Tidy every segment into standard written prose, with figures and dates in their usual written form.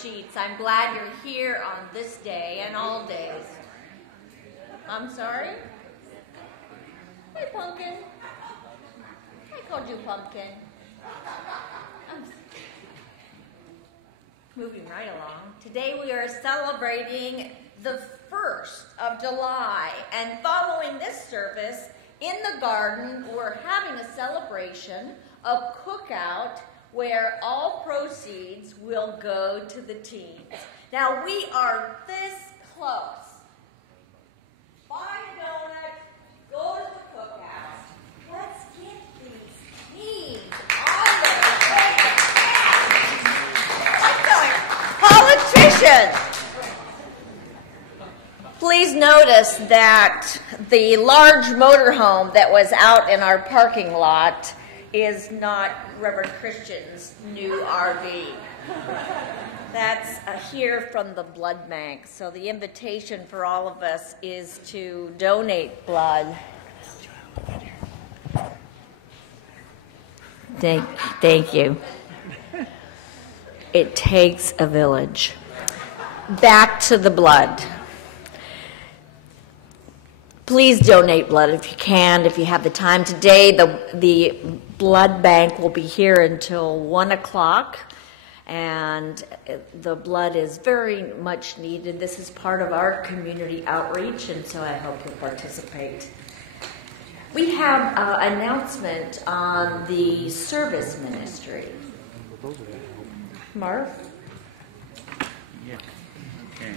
sheets. I'm glad you're here on this day and all days. I'm sorry? Hey, Pumpkin. I called you Pumpkin. I'm moving right along. Today we are celebrating the 1st of July, and following this service in the garden, we're having a celebration, a cookout, where all proceeds will go to the teens. Now we are this close. Buy a donut, go to the cookout. Let's get these teens on their way. I'm going, politicians! Please notice that the large motorhome that was out in our parking lot is not Reverend Christian's new RV. That's here from the blood bank. So the invitation for all of us is to donate blood. Thank you. It takes a village. Back to the blood. Please donate blood if you can, if you have the time. Today, the blood bank will be here until 1 o'clock, and the blood is very much needed. This is part of our community outreach, and so I hope you'll participate. We have an announcement on the service ministry. Marv? Yeah. Okay.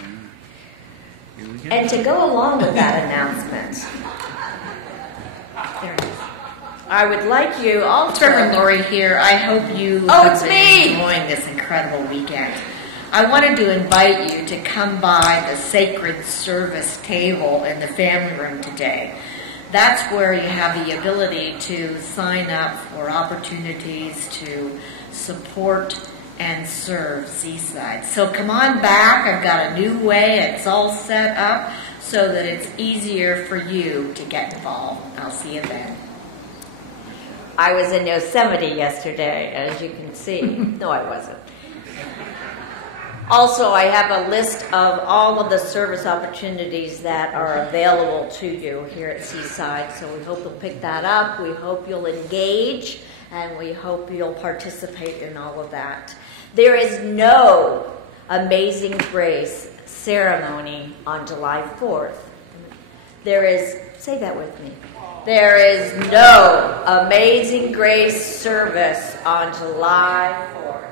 And to go along with that announcement, I would like you also... Trevor Lori here. I hope you have been enjoying this incredible weekend. I wanted to invite you to come by the sacred service table in the family room today. That's where you have the ability to sign up for opportunities to support and serve Seaside. So come on back. I've got a new way. It's all set up so that it's easier for you to get involved. I'll see you then. I was in Yosemite yesterday, as you can see. No, I wasn't. Also, I have a list of all of the service opportunities that are available to you here at Seaside, so we hope you'll pick that up. We hope you'll engage, and we hope you'll participate in all of that. There is no Amazing Grace ceremony on July 4th. There is, say that with me, there is no Amazing Grace service on July 4th.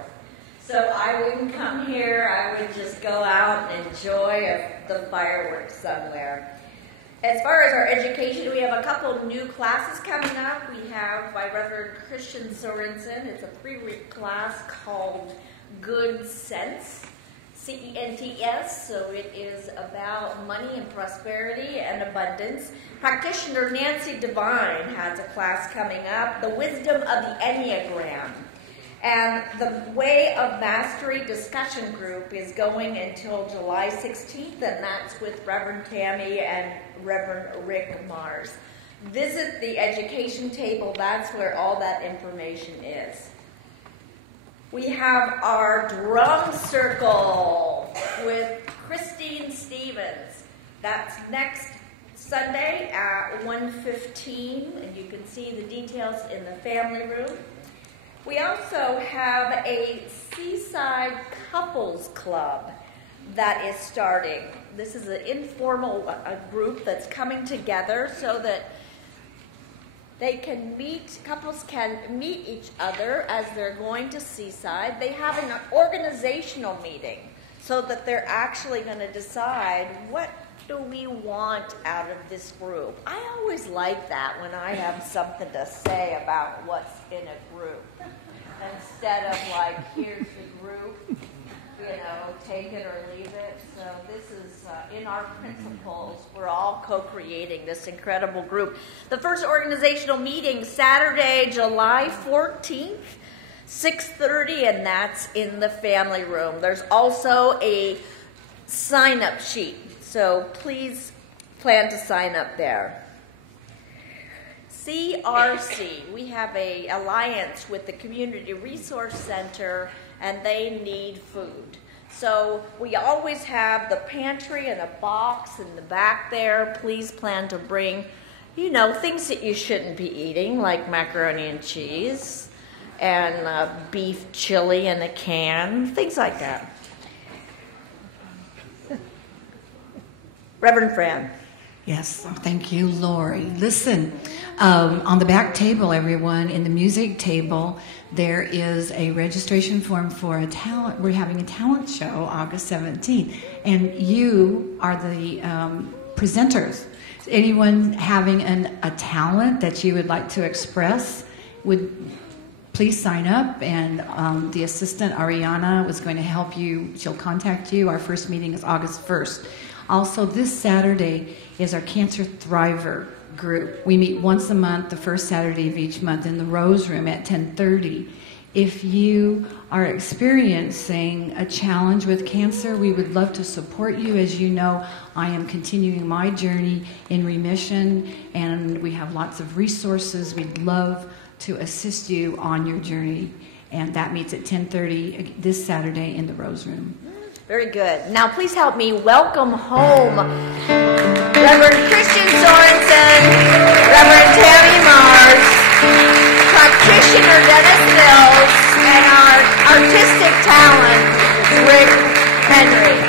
So I wouldn't come here, I would just go out and enjoy the fireworks somewhere. As far as our education, we have a couple of new classes coming up. We have by Reverend Christian Sorensen. It's a 3-week class called Good Sense, C-E-N-T-S. So it is about money and prosperity and abundance. Practitioner Nancy Devine has a class coming up, The Wisdom of the Enneagram. And the Way of Mastery discussion group is going until July 16th, and that's with Reverend Tammy and Reverend Rick Mars. Visit the education table. That's where all that information is. We have our drum circle with Christine Stevens. That's next Sunday at 1:15, and you can see the details in the family room. We also have a Seaside Couples Club that is starting. This is an informal group that's coming together so that couples can meet each other as they're going to Seaside. They have an organizational meeting so that they're actually going to decide what do we want out of this group. I always like that when I have something to say about what's in a group. Instead of like, here's the group, take it or leave it. So this is in our principles. We're all co-creating this incredible group. The first organizational meeting, Saturday, July 14th, 6:30, and that's in the family room. There's also a sign-up sheet, so please plan to sign up there. CRC, we have an alliance with the Community Resource Center, and they need food. So we always have the pantry and a box in the back there. Please plan to bring, things that you shouldn't be eating, like macaroni and cheese and beef chili in a can, things like that. Reverend Fran. Yes, thank you, Lori. Listen, on the back table, everyone, in the music table, there is a registration form for a talent. We're having a talent show August 17th, and you are the presenters. Anyone having a talent that you would like to express would please sign up, and the assistant, Ariana, was going to help you. She'll contact you. Our first meeting is August 1st. Also, this Saturday is our Cancer Thriver group. We meet once a month, the first Saturday of each month, in the Rose Room at 10:30. If you are experiencing a challenge with cancer, we would love to support you. As you know, I am continuing my journey in remission, and we have lots of resources. We'd love to assist you on your journey, and that meets at 10:30 this Saturday in the Rose Room. Very good. Now, please help me welcome home Reverend Christian Sorensen, Reverend Tammy Mars, practitioner Dennis Mills, and our artistic talent, Rick Henry.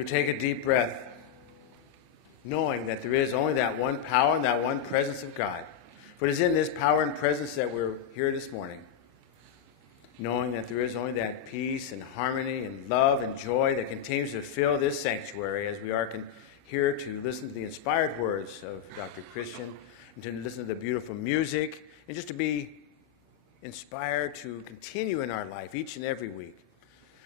we take a deep breath, knowing that there is only that one power and that one presence of God. For it is in this power and presence that we're here this morning, knowing that there is only that peace and harmony and love and joy that continues to fill this sanctuary as we are here to listen to the inspired words of Dr. Christian and to listen to the beautiful music and just to be inspired to continue in our life each and every week.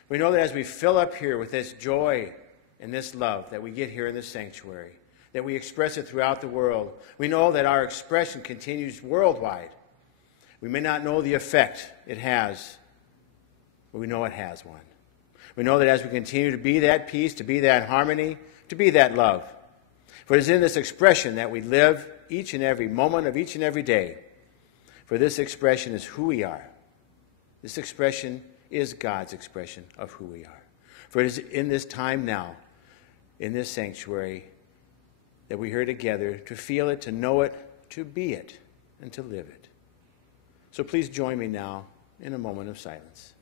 We know that as we fill up here with this joy and this love that we get here in this sanctuary, that we express it throughout the world, we know that our expression continues worldwide. We may not know the effect it has, but we know it has one. We know that as we continue to be that peace, to be that harmony, to be that love, for it is in this expression that we live each and every moment of each and every day. For this expression is who we are. This expression is God's expression of who we are. For it is in this time now, in this sanctuary, that we're here together to feel it, to know it, to be it, and to live it. So please join me now in a moment of silence.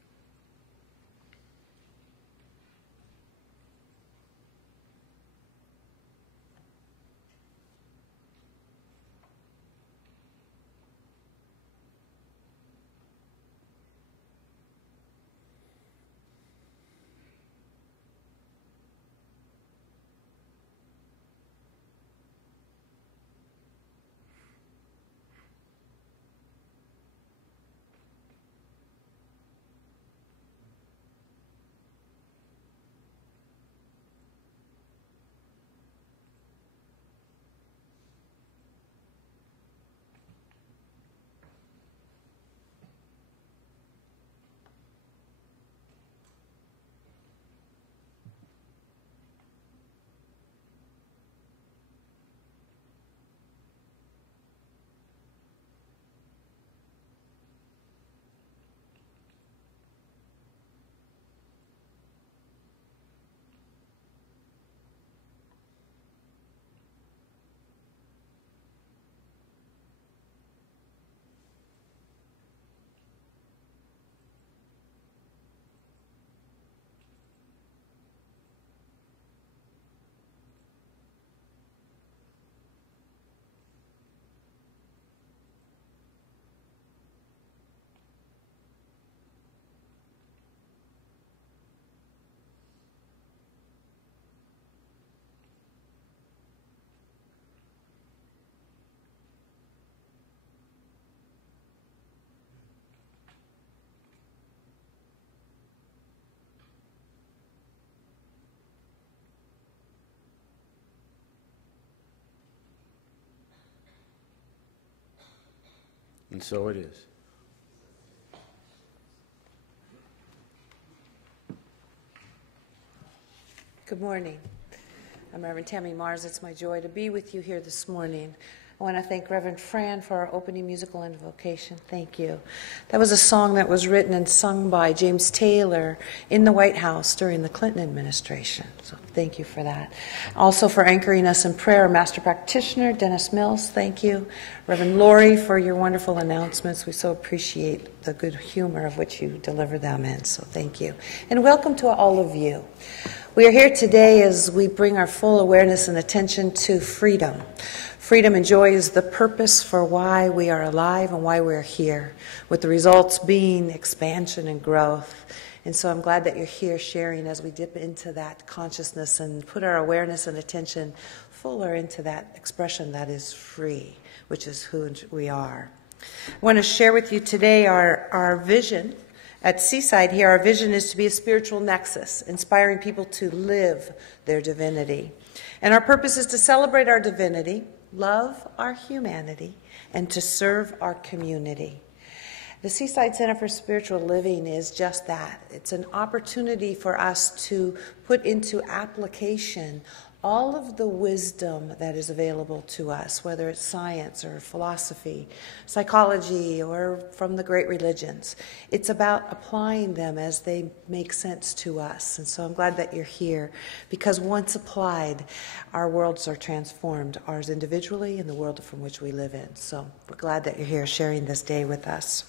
And so it is. Good morning. I'm Reverend Tammy Mars. It's my joy to be with you here this morning. I want to thank Reverend Fran for our opening musical invocation. Thank you. That was a song that was written and sung by James Taylor in the White House during the Clinton administration. So thank you for that. Also for anchoring us in prayer, Master Practitioner Dennis Mills, thank you. Reverend Lori for your wonderful announcements. We so appreciate the good humor of which you deliver them in. So thank you. And welcome to all of you. We are here today as we bring our full awareness and attention to freedom. Freedom and joy is the purpose for why we are alive and why we're here, with the results being expansion and growth. And so I'm glad that you're here sharing as we dip into that consciousness and put our awareness and attention fuller into that expression that is free, which is who we are. I want to share with you today our vision. At Seaside here, our vision is to be a spiritual nexus, inspiring people to live their divinity. And our purpose is to celebrate our divinity, love our humanity, and to serve our community. The Seaside Center for Spiritual Living is just that. It's an opportunity for us to put into application all of the wisdom that is available to us, whether it's science or philosophy, psychology, or from the great religions. It's about applying them as they make sense to us. And so I'm glad that you're here, because once applied, our worlds are transformed, ours individually and the world from which we live in. So we're glad that you're here sharing this day with us.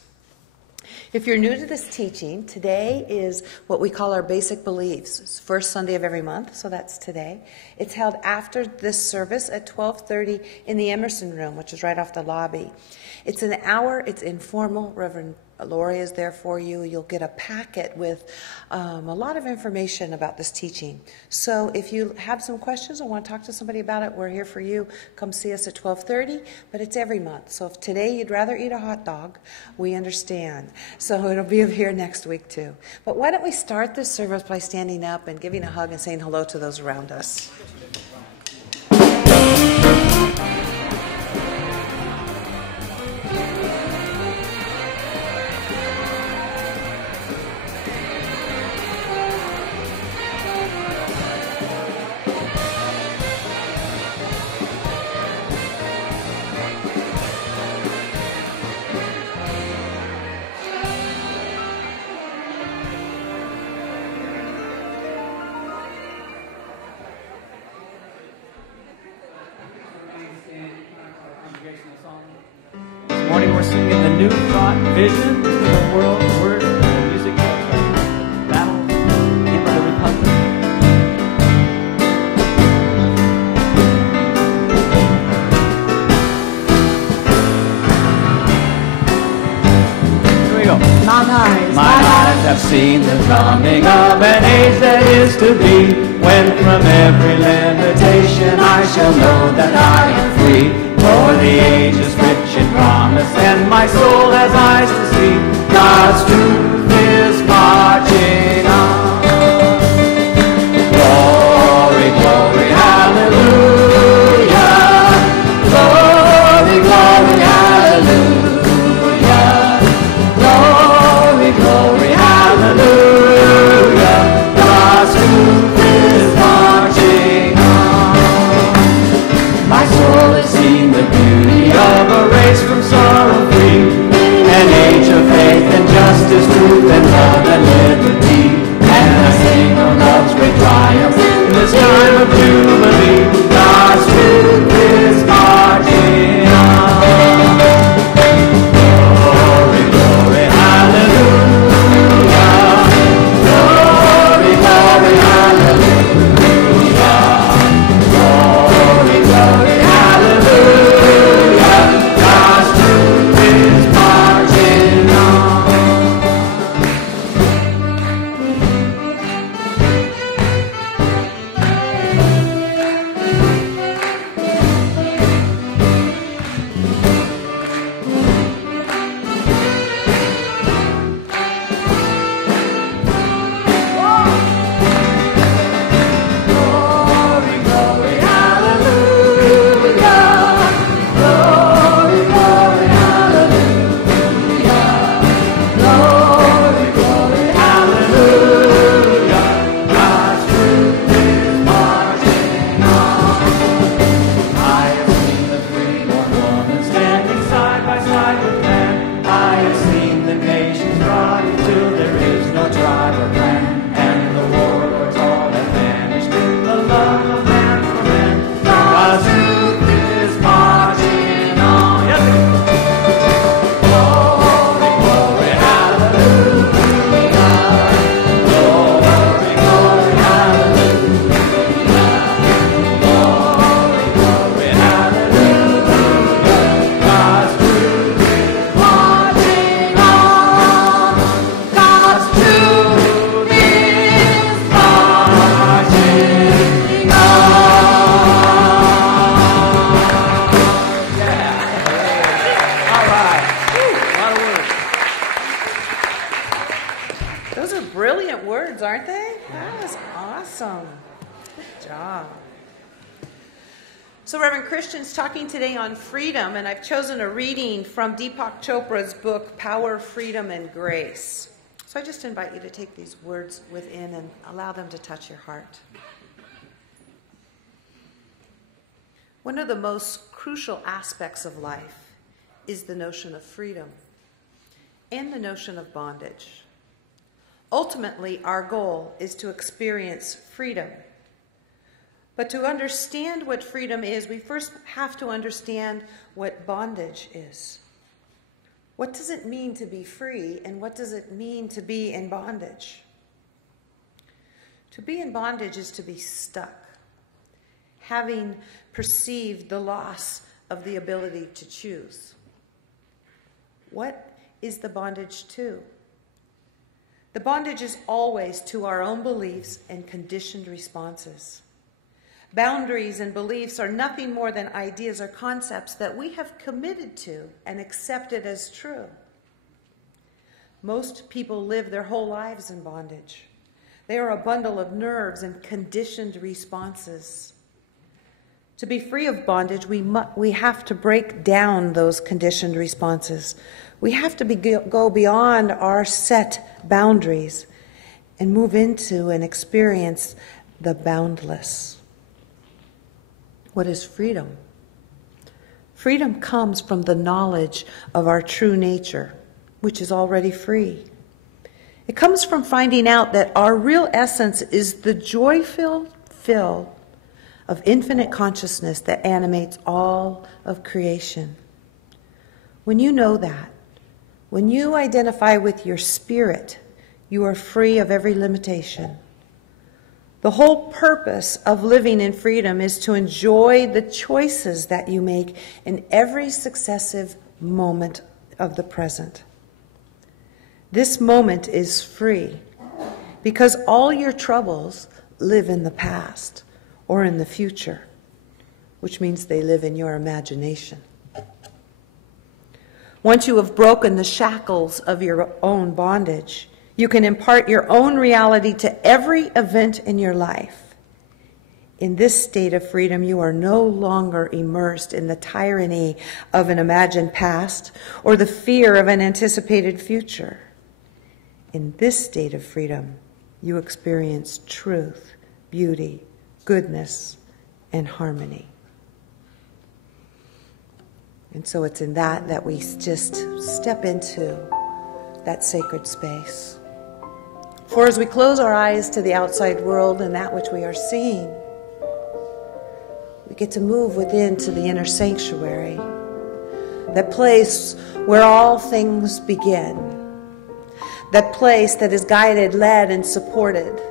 If you're new to this teaching, today is what we call our basic beliefs. It's the first Sunday of every month, so that's today. It's held after this service at 12:30 in the Emerson Room, which is right off the lobby. It's an hour. It's informal. Reverend Lori is there for you. You'll get a packet with a lot of information about this teaching. So if you have some questions or want to talk to somebody about it, we're here for you. Come see us at 12:30, but it's every month. So if today you'd rather eat a hot dog, we understand. So it'll be here next week too. But why don't we start this service by standing up and giving a hug and saying hello to those around us. This morning we're singing the New Thought Vision to the World Word music battle hymn of the Republic. Here we go. My eyes have seen the coming of an age that is to be, when from every limitation I shall know that I am free. For the age is rich in promise, and my soul has eyes to see. God's truth is marching on. Glory, glory, hallelujah. Glory, glory, hallelujah. Glory, glory, hallelujah. God's truth is marching on. My soul has seen the beauty of a race from sorrow free, an age of faith and justice, truth and love and liberty. And I sing of love's great triumph in this time of jubilee. God's truth is marching on. Glory, glory, hallelujah. Glory, glory, hallelujah. Glory, glory, hallelujah. God's truth is marching on. Glory, glory, hallelujah. Glory, glory, hallelujah. Glory, glory, hallelujah. God's truth is marching on. I have seen the freeborn woman standing side by side with man. I have seen the nations brought until there is no tribe or clan, and the warlords all have vanished in the love of man for man. God's truth is marching on. Yes, glory, glory, hallelujah. Glory, glory, hallelujah. Glory, glory, hallelujah. God's truth is marching on. God's truth is marching on. Yeah. All right. Woo, a lot of words. Those are brilliant words, aren't they? That was awesome. Good job. So Reverend Christian's talking today on freedom, and I've chosen a reading from Deepak Chopra's book, Power, Freedom, and Grace. So I just invite you to take these words within and allow them to touch your heart. One of the most crucial aspects of life is the notion of freedom and the notion of bondage. Ultimately, our goal is to experience freedom. But to understand what freedom is, we first have to understand what bondage is. What does it mean to be free, and what does it mean to be in bondage? To be in bondage is to be stuck, having perceived the loss of the ability to choose. What is the bondage to? The bondage is always to our own beliefs and conditioned responses. Boundaries and beliefs are nothing more than ideas or concepts that we have committed to and accepted as true. Most people live their whole lives in bondage. They are a bundle of nerves and conditioned responses. To be free of bondage, we have to break down those conditioned responses. We have to go beyond our set boundaries and move into and experience the boundless. What is freedom? Freedom comes from the knowledge of our true nature, which is already free. It comes from finding out that our real essence is the joy-filled fill of infinite consciousness that animates all of creation. When you know that, when you identify with your spirit, you are free of every limitation. The whole purpose of living in freedom is to enjoy the choices that you make in every successive moment of the present. This moment is free because all your troubles live in the past or in the future, which means they live in your imagination. Once you have broken the shackles of your own bondage, you can impart your own reality to every event in your life. In this state of freedom, you are no longer immersed in the tyranny of an imagined past or the fear of an anticipated future. In this state of freedom, you experience truth, beauty, goodness, and harmony. And so it's in that we just step into that sacred space. For as we close our eyes to the outside world and that which we are seeing, we get to move within to the inner sanctuary, that place where all things begin, that place that is guided, led, and supported,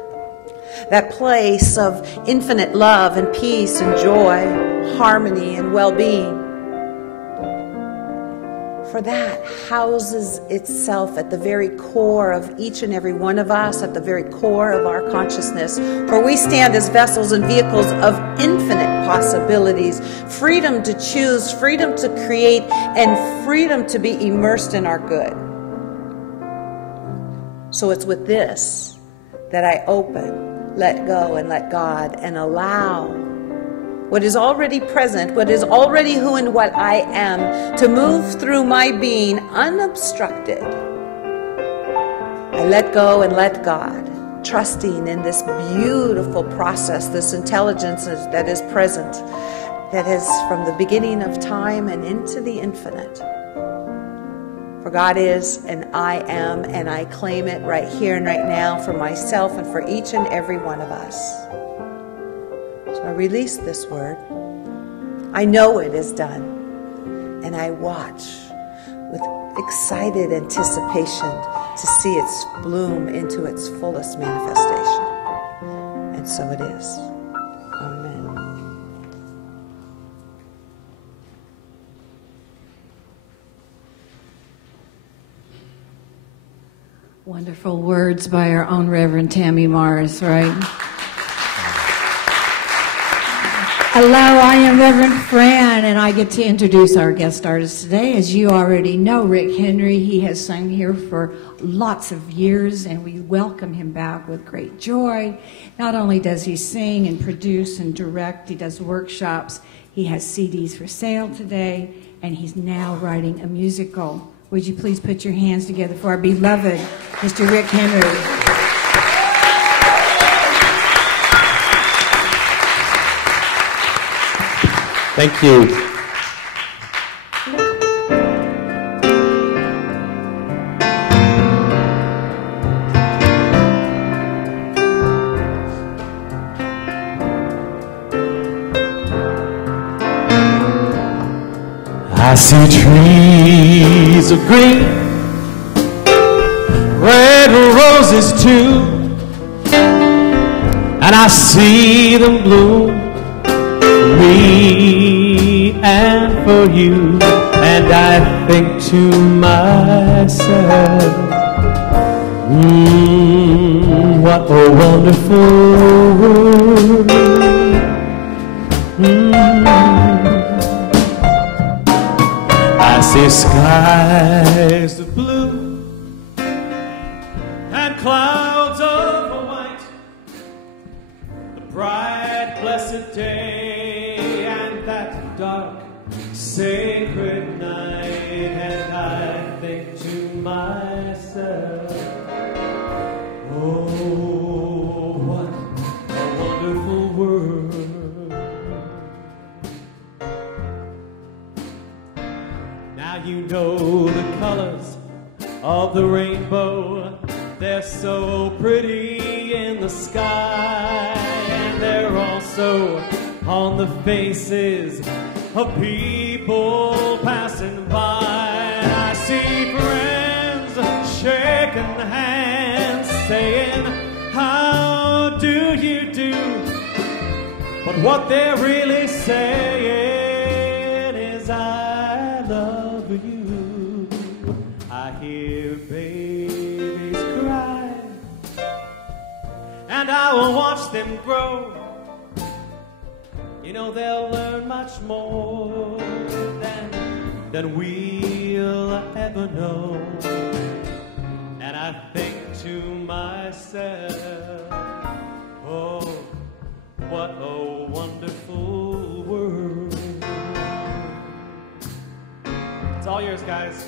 that place of infinite love and peace and joy, harmony and well-being. For that houses itself at the very core of each and every one of us, at the very core of our consciousness. For we stand as vessels and vehicles of infinite possibilities, freedom to choose, freedom to create, and freedom to be immersed in our good. So it's with this that I open, let go, and let God, and allow what is already present, what is already who and what I am, to move through my being unobstructed. I let go and let God, trusting in this beautiful process, this intelligence that is present, that is from the beginning of time and into the infinite. For God is and I am, and I claim it right here and right now for myself and for each and every one of us. So I release this word. I know it is done. And I watch with excited anticipation to see its bloom into its fullest manifestation. And so it is. Amen. Wonderful words by our own Reverend Tammy Mars, right? Hello, I am Reverend Fran, and I get to introduce our guest artist today. As you already know, Rick Henry, he has sung here for lots of years, and we welcome him back with great joy. Not only does he sing and produce and direct, he does workshops, he has CDs for sale today, and he's now writing a musical. Would you please put your hands together for our beloved Mr. Rick Henry. Thank you. I see trees of green, red roses too, and I see them bloom for me and for you, and I think to myself, what a wonderful world. I see skies of blue and clouds of white, the bright blessed day and that dark sacred night, and I think to myself, oh, what a wonderful world. Now you know the colors of the rainbow, they're so pretty in the sky, and they're also on the faces of people passing by. I see friends shaking hands, saying, how do you do? But what they're really saying is, I love you. I hear babies cry, and I will watch them grow. You know, they'll learn much more than we'll ever know. And I think to myself, oh, what a wonderful world. It's all yours, guys.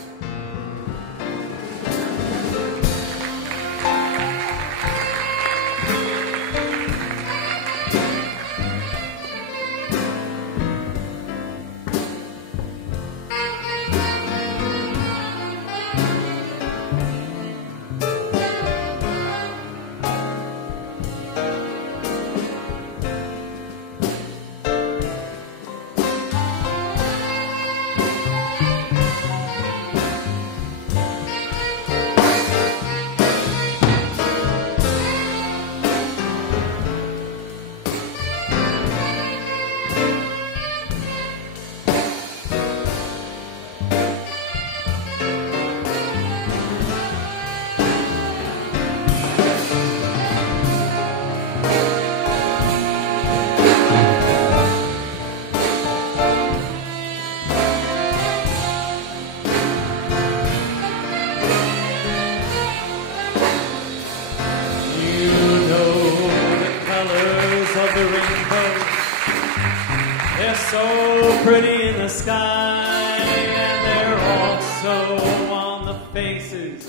So pretty in the sky, and they're also on the faces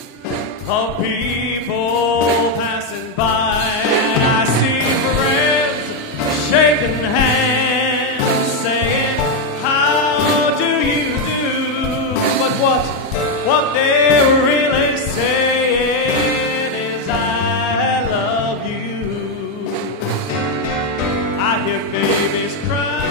of people passing by. And I see friends shaking hands, saying, how do you do? But what they're really saying is, I love you. I hear babies cry,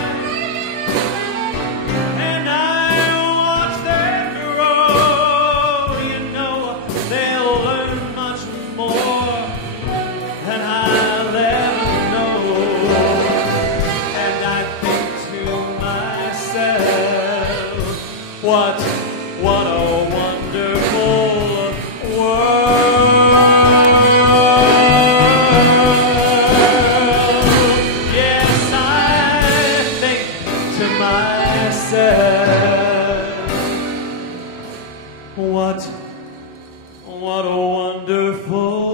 what a wonderful world. Yes, I think to myself, what a wonderful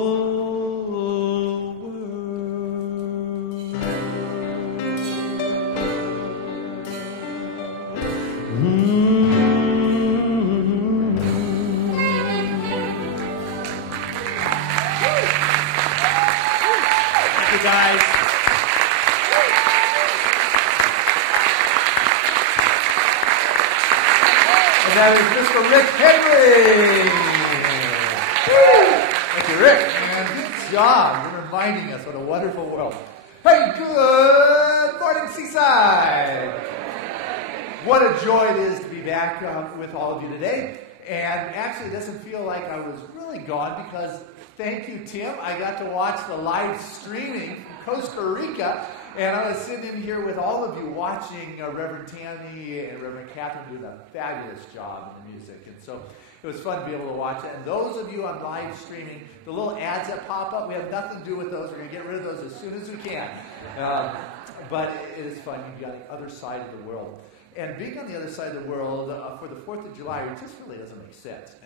guys. And that is Mr. Rick Henry. Thank you, Rick. Man, good job. You're reminding us what a wonderful world. Hey, good morning, Seaside. What a joy it is to be back with all of you today. And actually, it doesn't feel like I was really gone because, thank you, Tim, I got to watch the live streaming from Costa Rica. And I was sitting in here with all of you watching Reverend Tammy and Reverend Catherine doing a fabulous job in the music. And so it was fun to be able to watch it. And those of you on live streaming, the little ads that pop up, we have nothing to do with those. We're going to get rid of those as soon as we can. But it is fun. You've got the other side of the world. And being on the other side of the world for the 4th of July, it just really doesn't make sense.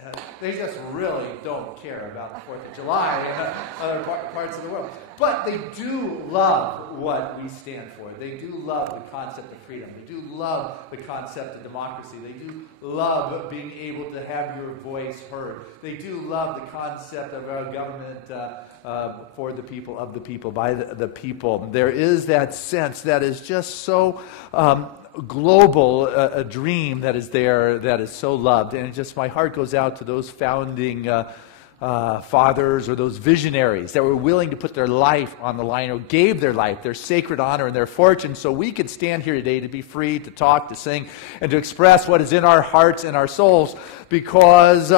They just really don't care about the 4th of July and other parts of the world. But they do love what we stand for. They do love the concept of freedom. They do love the concept of democracy. They do love being able to have your voice heard. They do love the concept of our government for the people, of the people, by the people. There is that sense that is just so global, a dream that is there, that is so loved. And it just, my heart goes out to those founding fathers or those visionaries that were willing to put their life on the line, or gave their life, their sacred honor and their fortune, so we could stand here today to be free to talk, to sing, and to express what is in our hearts and our souls. Because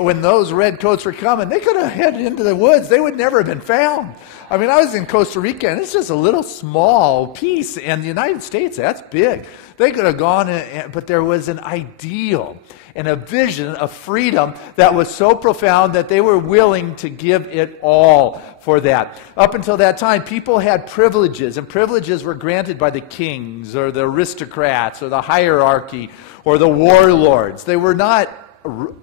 when those red coats were coming, they could have headed into the woods. They would never have been found. I mean, I was in Costa Rica, and it's just a little small piece, and the United States, that's big. They could have gone, but there was an ideal and a vision of freedom that was so profound that they were willing to give it all for that. Up until that time, people had privileges, and privileges were granted by the kings or the aristocrats or the hierarchy or the warlords. They were not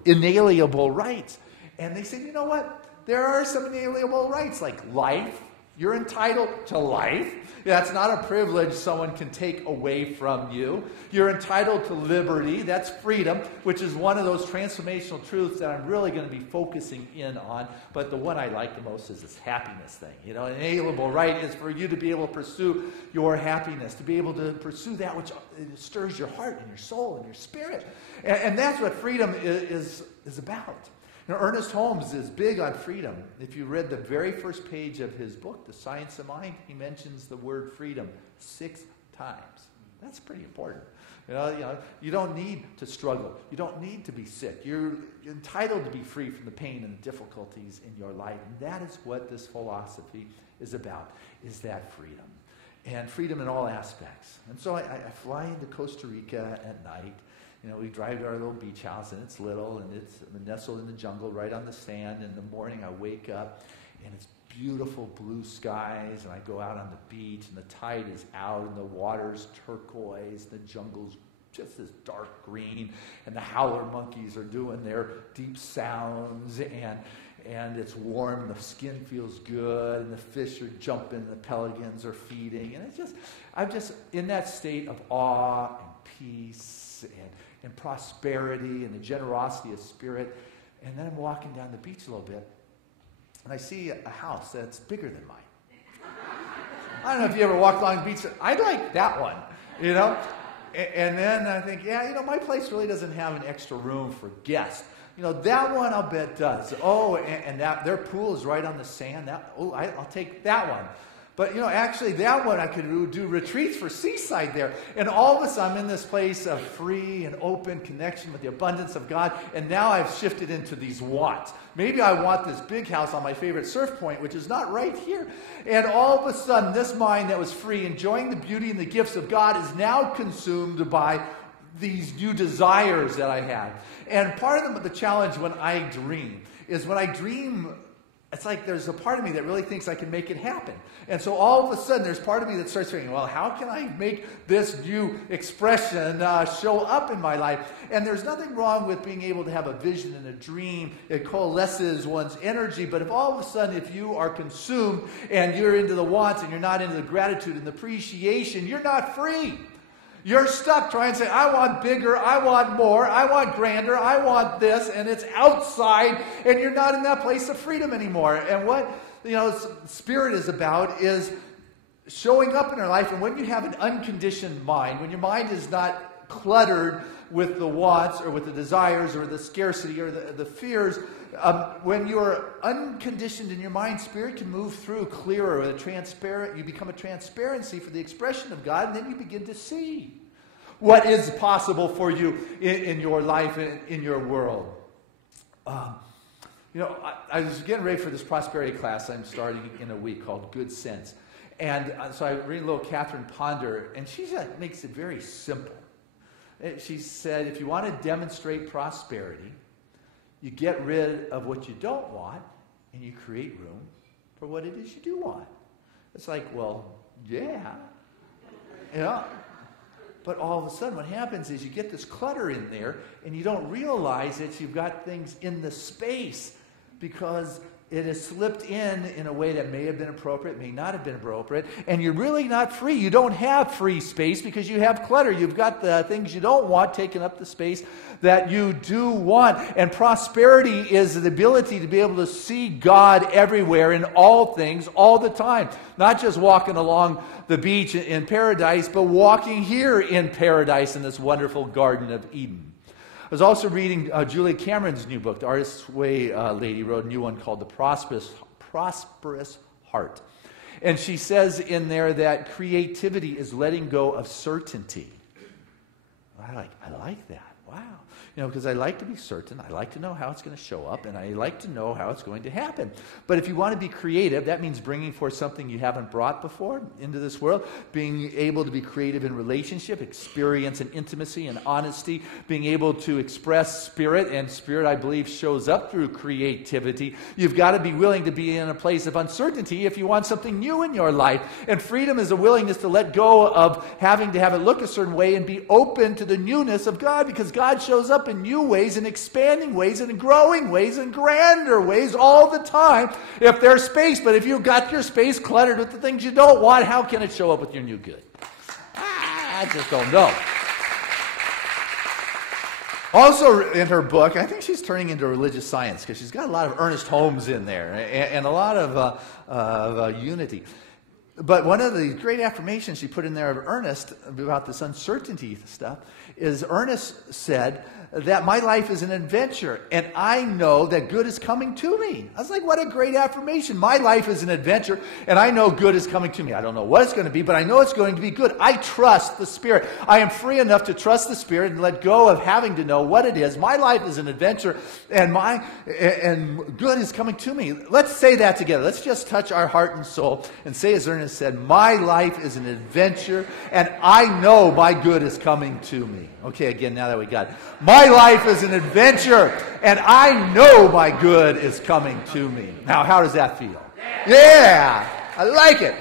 inalienable rights. And they said, you know what? There are some inalienable rights, like life. You're entitled to life. That's not a privilege someone can take away from you. You're entitled to liberty. That's freedom, which is one of those transformational truths that I'm really going to be focusing in on. But the one I like the most is this happiness thing. You know, an inalienable right is for you to be able to pursue your happiness, to be able to pursue that which stirs your heart and your soul and your spirit. And that's what freedom is about. Now, Ernest Holmes is big on freedom. If you read the very first page of his book, The Science of Mind, he mentions the word freedom 6 times. That's pretty important. You know, you don't need to struggle. You don't need to be sick. You're entitled to be free from the pain and the difficulties in your life. And that is what this philosophy is about, is that freedom. And freedom in all aspects. And so I fly into Costa Rica at night. You know, we drive to our little beach house, and it's little, and it's nestled in the jungle right on the sand. In the morning, I wake up, and it's beautiful blue skies, and I go out on the beach, and the tide is out, and the water's turquoise, the jungle's just this dark green, and the howler monkeys are doing their deep sounds, and it's warm, and the skin feels good, and the fish are jumping, and the pelicans are feeding, and I'm just in that state of awe and peace and prosperity and the generosity of spirit. And then I'm walking down the beach a little bit, and I see a house that's bigger than mine. I don't know if you ever walked along the beach. I'd like that one, you know? And then I think, yeah, you know, my place really doesn't have an extra room for guests. You know, that one I'll bet does. Oh, and that their pool is right on the sand. I'll take that one. But, you know, actually that one I could do retreats for Seaside there. And all of a sudden I'm in this place of free and open connection with the abundance of God. And now I've shifted into these wants. Maybe I want this big house on my favorite surf point, which is not right here. And all of a sudden this mind that was free, enjoying the beauty and the gifts of God, is now consumed by these new desires that I have. And part of the challenge when I dream is when I dream, it's like there's a part of me that really thinks I can make it happen. And so all of a sudden there's part of me that starts thinking, well, how can I make this new expression show up in my life? And there's nothing wrong with being able to have a vision and a dream. It coalesces one's energy. But if all of a sudden, if you are consumed and you're into the wants and you're not into the gratitude and the appreciation, you're not free. You're stuck trying to say, I want bigger, I want more, I want grander, I want this, and it's outside, and you're not in that place of freedom anymore. And what, you know, Spirit is about is showing up in our life. And when you have an unconditioned mind, when your mind is not cluttered with the wants or with the desires or the scarcity or the fears, when you're unconditioned in your mind, Spirit can move through clearer, transparent. You become a transparency for the expression of God, and then you begin to see. what is possible for you in your life, in your world. I was getting ready for this prosperity class I'm starting in a week called Good Sense. And so I read a little Catherine Ponder, and she makes it very simple. She said, if you want to demonstrate prosperity, you get rid of what you don't want, and you create room for what it is you do want. It's like, well, yeah. But all of a sudden what happens is you get this clutter in there, and you don't realize that you've got things in the space because it has slipped in a way that may have been appropriate, may not have been appropriate, and you're really not free. You don't have free space because you have clutter. You've got the things you don't want taking up the space that you do want. And prosperity is the ability to be able to see God everywhere in all things, all the time. Not just walking along the beach in paradise, but walking here in paradise in this wonderful Garden of Eden. I was also reading Julia Cameron's new book. The Artist's Way lady wrote a new one called The Prosperous Heart. And she says in there that creativity is letting go of certainty. I like that. Wow. Because I like to be certain. I like to know how it's going to show up, and I like to know how it's going to happen. But if you want to be creative, that means bringing forth something you haven't brought before into this world, being able to be creative in relationship, experience and intimacy and honesty, being able to express spirit, and spirit, I believe, shows up through creativity. You've got to be willing to be in a place of uncertainty if you want something new in your life. And freedom is a willingness to let go of having to have it look a certain way and be open to the newness of God, because God shows up in new ways and expanding ways and growing ways and grander ways all the time if there's space. But if you've got your space cluttered with the things you don't want, how can it show up with your new good? I just don't know. Also in her book, I think she's turning into religious science because she's got a lot of Ernest Holmes in there and a lot of unity. But one of the great affirmations she put in there of Ernest about this uncertainty stuff is Ernest said that my life is an adventure, and I know that good is coming to me. I was like, what a great affirmation. My life is an adventure, and I know good is coming to me. I don't know what it's going to be, but I know it's going to be good. I trust the Spirit. I am free enough to trust the Spirit and let go of having to know what it is. My life is an adventure, and good is coming to me. Let's say that together. Let's just touch our heart and soul and say, as Ernest said, my life is an adventure, and I know my good is coming to me. Okay, again, now that we got it. My life is an adventure, and I know my good is coming to me. Now, how does that feel? Yeah, I like it.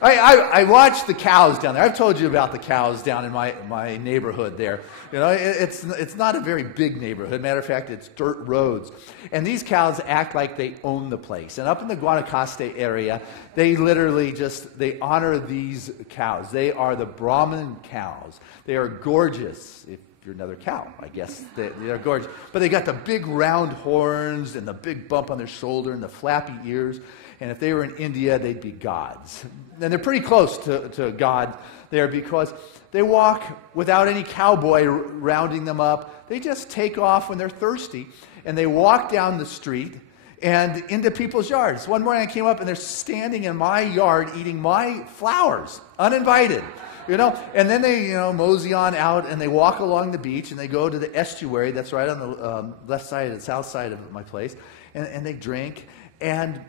I watched the cows down there. I've told you about the cows down in my neighborhood there. It's not a very big neighborhood. Matter of fact, it's dirt roads. And these cows act like they own the place. And up in the Guanacaste area, they literally they honor these cows. They are the Brahman cows. They are gorgeous. If you're another cow, I guess they're gorgeous. But they got the big round horns and the big bump on their shoulder and the flappy ears. And if they were in India, they'd be gods. And they're pretty close to God there because they walk without any cowboy rounding them up. They just take off when they're thirsty, and they walk down the street and into people's yards. One morning I came up, and they're standing in my yard eating my flowers, uninvited. And then they, mosey on out, and they walk along the beach, and they go to the estuary that's right on the left side, the south side of my place, and they drink, and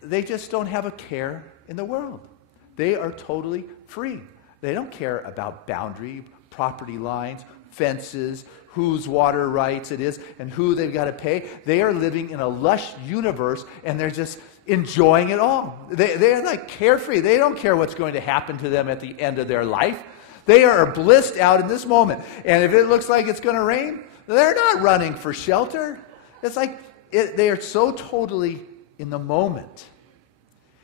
they just don't have a care in the world. They are totally free. They don't care about boundary, property lines, fences, whose water rights it is, and who they've got to pay. They are living in a lush universe, and they're just enjoying it all. They're like carefree. They don't care what's going to happen to them at the end of their life. They are blissed out in this moment. And if it looks like it's going to rain, they're not running for shelter. It's like they are so totally in the moment.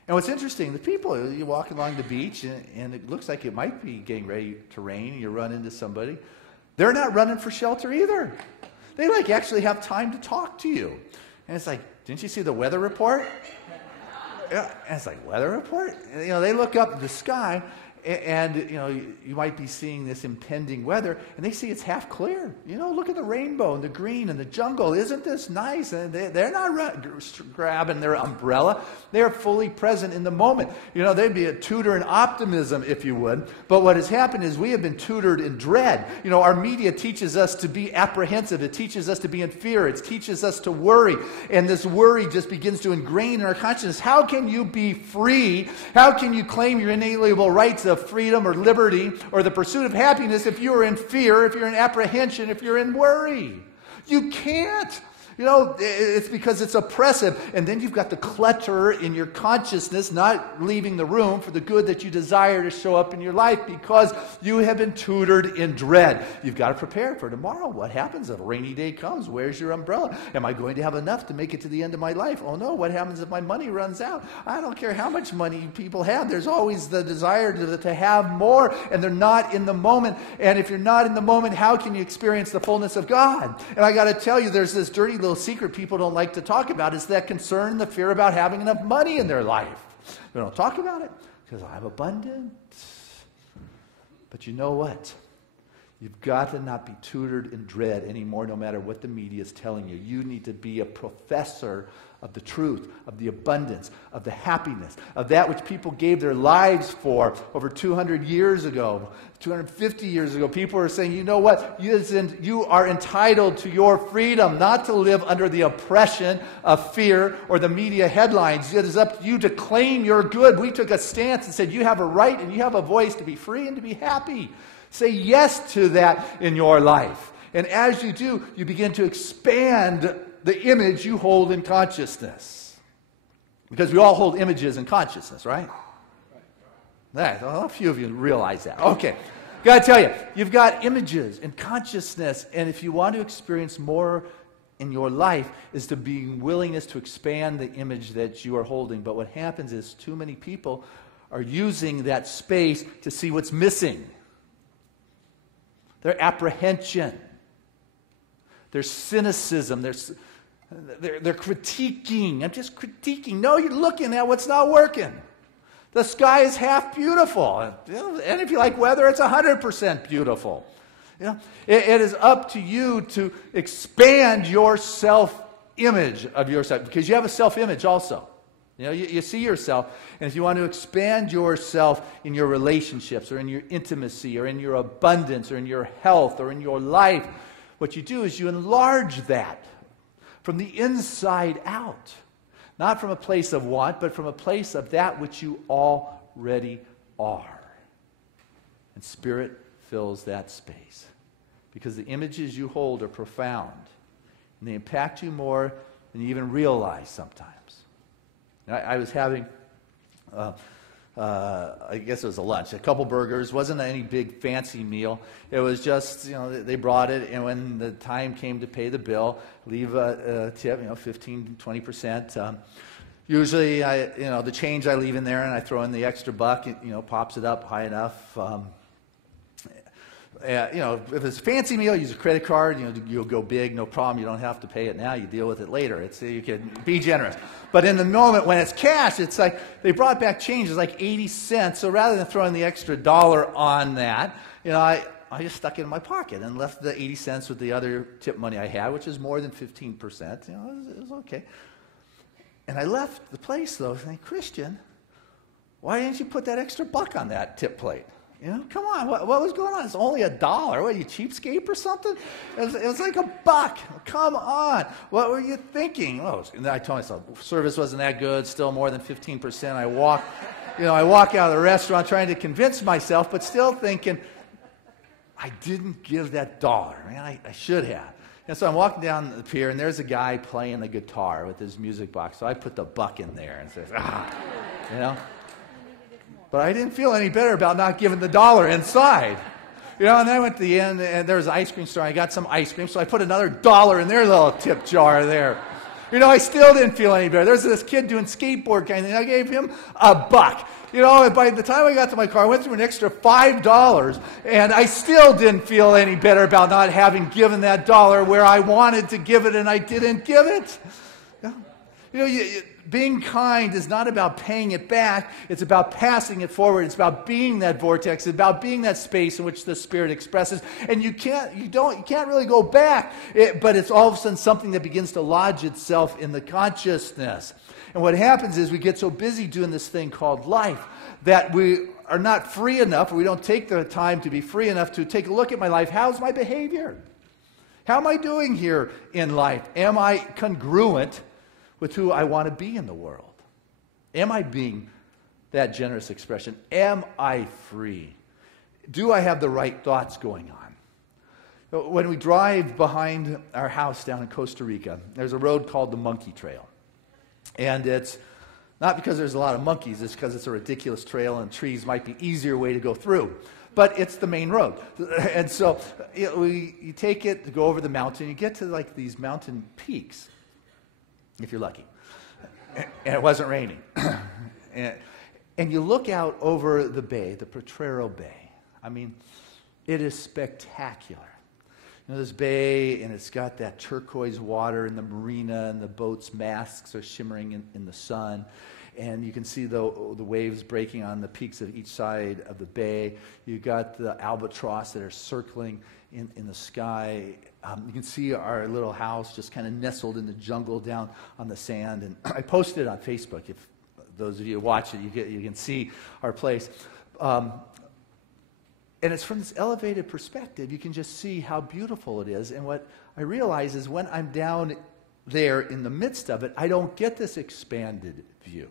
And what's interesting, the people, you walk along the beach and it looks like it might be getting ready to rain, and you run into somebody. They're not running for shelter either. They actually have time to talk to you. And it's like, didn't you see the weather report? Yeah. And it's like, weather report? And, they look up at the sky, and you might be seeing this impending weather, and they see it's half clear. Look at the rainbow and the green and the jungle. Isn't this nice? And they're not grabbing their umbrella. They're fully present in the moment. They'd be a tutor in optimism, if you would. But what has happened is we have been tutored in dread. Our media teaches us to be apprehensive. It teaches us to be in fear. It teaches us to worry. And this worry just begins to ingrain in our consciousness. How can you be free? How can you claim your inalienable rights of freedom or liberty or the pursuit of happiness if you're in fear, if you're in apprehension, if you're in worry? You can't. It's because it's oppressive. And then you've got the clutter in your consciousness not leaving the room for the good that you desire to show up in your life because you have been tutored in dread. You've got to prepare for tomorrow. What happens if a rainy day comes? Where's your umbrella? Am I going to have enough to make it to the end of my life? Oh no, what happens if my money runs out? I don't care how much money people have. There's always the desire to have more, and they're not in the moment. And if you're not in the moment, how can you experience the fullness of God? And I got to tell you, there's this dirty little secret people don't like to talk about is that concern, the fear about having enough money in their life. They don't talk about it because I'm abundant. But you know what? You've got to not be tutored in dread anymore, no matter what the media is telling you. You need to be a professor of the truth, of the abundance, of the happiness, of that which people gave their lives for over 200 years ago, 250 years ago. People are saying, you know what? You are entitled to your freedom, not to live under the oppression of fear or the media headlines. It is up to you to claim your good. We took a stance and said, you have a right and you have a voice to be free and to be happy. Say yes to that in your life. And as you do, you begin to expand the image you hold in consciousness. Because we all hold images in consciousness, right? Right. Well, a few of you realize that. Okay. Got to tell you, you've got images in consciousness, and if you want to experience more in your life, is to be willingness to expand the image that you are holding. But what happens is too many people are using that space to see what's missing. Their apprehension, their cynicism, they're critiquing. I'm just critiquing. No, you're looking at what's not working. The sky is half beautiful. And if you like weather, it's 100% beautiful. It is up to you to expand your self-image of yourself, because you have a self-image also. You see yourself, and if you want to expand yourself in your relationships or in your intimacy or in your abundance or in your health or in your life, what you do is you enlarge that from the inside out. Not from a place of want, but from a place of that which you already are. And Spirit fills that space. Because the images you hold are profound. And they impact you more than you even realize sometimes. I was having, I guess it was a lunch, a couple burgers. Wasn't any big fancy meal. It was just, they brought it, and when the time came to pay the bill, leave a tip, 15, 20%. Usually, the change I leave in there, and I throw in the extra buck. It, pops it up high enough. If it's a fancy meal, use a credit card. You'll go big, no problem. You don't have to pay it now. You deal with it later. You can be generous. But in the moment when it's cash, it's like they brought back change. It's like 80 cents. So rather than throwing the extra $1 on that, I just stuck it in my pocket and left the 80 cents with the other tip money I had, which is more than 15%. It was okay. And I left the place though, saying, Christian, why didn't you put that extra buck on that tip plate? Come on, what was going on? It's only $1. What, are you cheapskate or something? It was like $1. Come on. What were you thinking? And then I told myself, service wasn't that good, still more than 15%. I walk out of the restaurant trying to convince myself, but still thinking, I didn't give that $1. Man, I should have. And so I'm walking down the pier, and there's a guy playing the guitar with his music box. So I put the buck in there and says, But I didn't feel any better about not giving the $1 inside. And then I went to the end, and there was an ice cream store. I got some ice cream, so I put another $1 in their little tip jar there. I still didn't feel any better. There's this kid doing skateboard kind of thing. I gave him $1. By the time I got to my car, I went through an extra $5, and I still didn't feel any better about not having given that $1 where I wanted to give it, and I didn't give it. Being kind is not about paying it back. It's about passing it forward. It's about being that vortex. It's about being that space in which the Spirit expresses. And you can't really go back. But it's all of a sudden something that begins to lodge itself in the consciousness. And what happens is we get so busy doing this thing called life that we are not free enough, or we don't take the time to be free enough to take a look at my life. How's my behavior? How am I doing here in life? Am I congruent with who I want to be in the world? Am I being that generous expression? Am I free? Do I have the right thoughts going on? When we drive behind our house down in Costa Rica, there's a road called the Monkey Trail. And it's not because there's a lot of monkeys, it's because it's a ridiculous trail and trees might be easier way to go through. But it's the main road. And so you take it to go over the mountain, you get to like these mountain peaks, if you're lucky. And it wasn't raining. And you look out over the bay, the Potrero Bay. I mean, it is spectacular. This bay, and it's got that turquoise water in the marina, and the boats' masts are shimmering in the sun. And you can see the waves breaking on the peaks of each side of the bay. You've got the albatross that are circling in the sky. You can see our little house just kind of nestled in the jungle down on the sand. And I posted it on Facebook. If those of you who watch it, you can see our place. And it's from this elevated perspective, you can just see how beautiful it is. And what I realize is when I'm down there in the midst of it, I don't get this expanded view.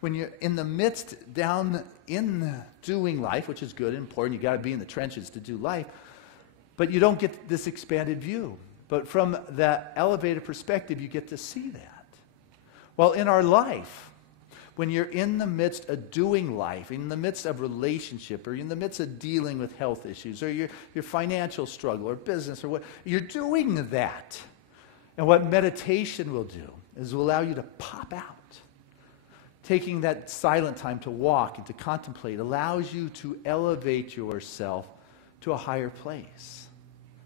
When you're in the midst, down in doing life, which is good and important, you got to be in the trenches to do life, but you don't get this expanded view. But from that elevated perspective, you get to see that. Well, in our life, when you're in the midst of doing life, in the midst of relationship, or in the midst of dealing with health issues, or your financial struggle, or business, or what, you're doing that. And what meditation will do is will allow you to pop out. Taking that silent time to walk and to contemplate allows you to elevate yourself to a higher place.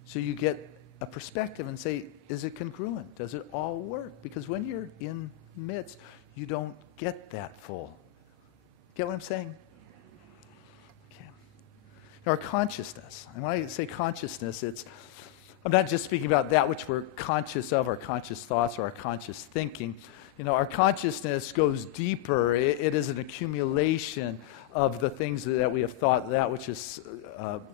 So you get a perspective and say, is it congruent? Does it all work? Because when you're in the midst, you don't get that full. Get what I'm saying? Okay. Our consciousness. And when I say consciousness, I'm not just speaking about that which we're conscious of, our conscious thoughts or our conscious thinking. Our consciousness goes deeper. It is an accumulation of the things that we have thought, that which has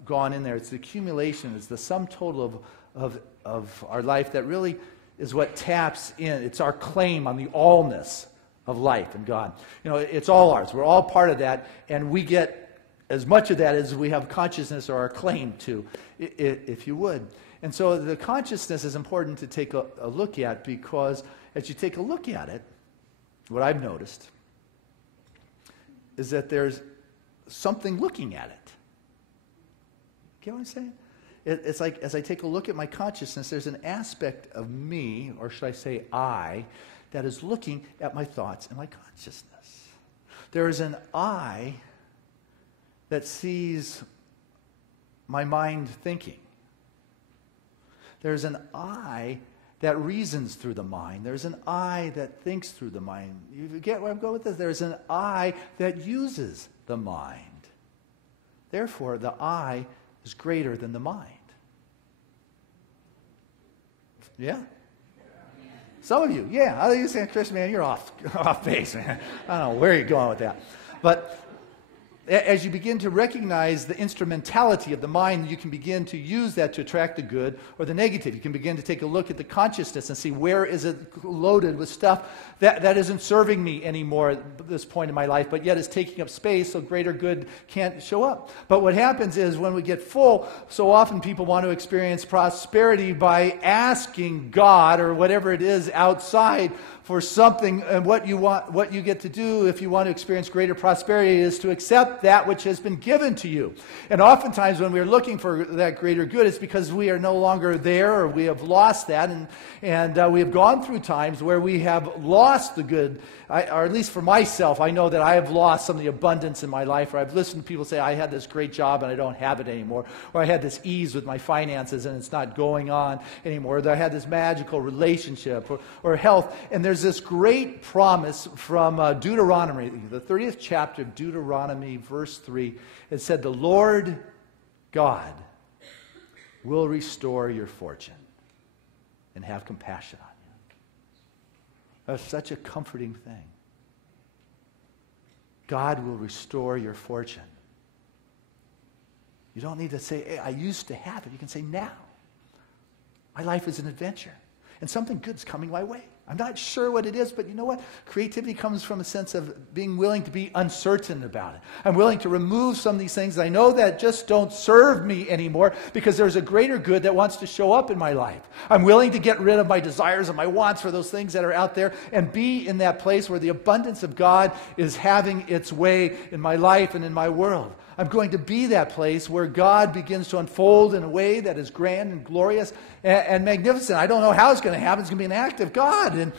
gone in there. It's the accumulation. It's the sum total of our life that really is what taps in. It's our claim on the allness of life and God. It's all ours. We're all part of that, and we get as much of that as we have consciousness or our claim to, if you would. And so the consciousness is important to take a look at, because as you take a look at it, what I've noticed is that there's something looking at it. Get what I'm saying? It's like as I take a look at my consciousness, there's an aspect of me, or should I say I, that is looking at my thoughts and my consciousness. There is an I that sees my mind thinking. There's an I that reasons through the mind. There's an I that thinks through the mind. You get where I'm going with this? There's an I that uses the mind. Therefore, the I is greater than the mind. Yeah? Some of you, yeah. I think you say, Chris, man, you're off base, man. I don't know where you're going with that. But as you begin to recognize the instrumentality of the mind, you can begin to use that to attract the good or the negative. You can begin to take a look at the consciousness and see where is it loaded with stuff that isn't serving me anymore at this point in my life, but yet is taking up space so greater good can't show up. But what happens is when we get full, so often people want to experience prosperity by asking God or whatever it is outside for something, and what you get to do if you want to experience greater prosperity is to accept accept that which has been given to you. And oftentimes when we're looking for that greater good, it's because we are no longer there, or we have lost that, and we have gone through times where we have lost the good. Or at least for myself, I know that I have lost some of the abundance in my life, or I've listened to people say, I had this great job and I don't have it anymore, or I had this ease with my finances and it's not going on anymore, or I had this magical relationship, or health. And there's this great promise from Deuteronomy, the 30th chapter of Deuteronomy, verse 3. It said, the Lord God will restore your fortune and have compassion on you. That's such a comforting thing. God will restore your fortune. You don't need to say, hey, I used to have it. You can say, now. My life is an adventure. And something good's coming my way. I'm not sure what it is, but you know what? Creativity comes from a sense of being willing to be uncertain about it. I'm willing to remove some of these things I know that just don't serve me anymore, because there's a greater good that wants to show up in my life. I'm willing to get rid of my desires and my wants for those things that are out there and be in that place where the abundance of God is having its way in my life and in my world. I'm going to be that place where God begins to unfold in a way that is grand and glorious and magnificent. I don't know how it's going to happen. It's going to be an act of God, and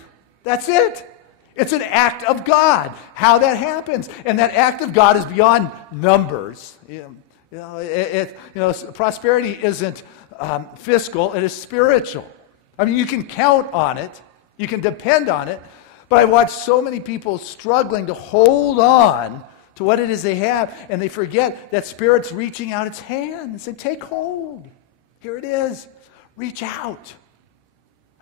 that's it. It's an act of God, how that happens. And that act of God is beyond numbers. Prosperity isn't fiscal. It is spiritual. I mean, you can count on it. You can depend on it. But I watch so many people struggling to hold on to what it is they have, and they forget that Spirit's reaching out its hand and saying, take hold. Here it is. Reach out.